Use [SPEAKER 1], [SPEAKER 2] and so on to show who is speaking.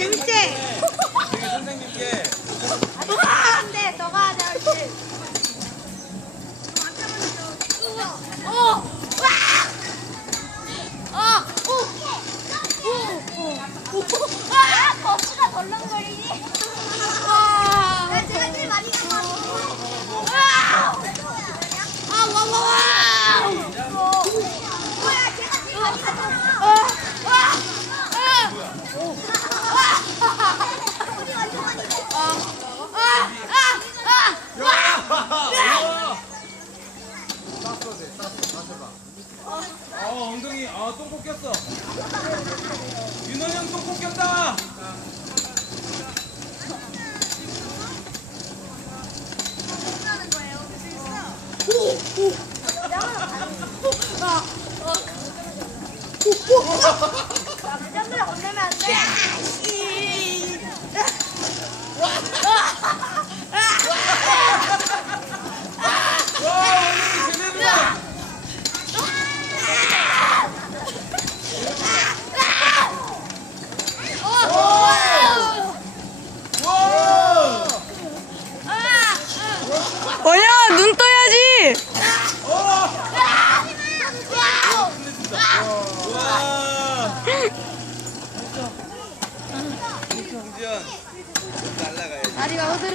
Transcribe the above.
[SPEAKER 1] 재밌지? 선생님께 안돼
[SPEAKER 2] 너가
[SPEAKER 3] 하자 옳지 어 엉덩이 아똥 꽂혔어. 윤원이 형똥 꽂혔다.
[SPEAKER 2] 하는 거예요. 남자들 혼내면 안 돼.
[SPEAKER 3] 와 엉덩이 제대로다. 와.
[SPEAKER 4] 원영아 눈 떠야지.
[SPEAKER 3] 와. 홍지연 날라가야지.
[SPEAKER 1] 다리가 흐드러져.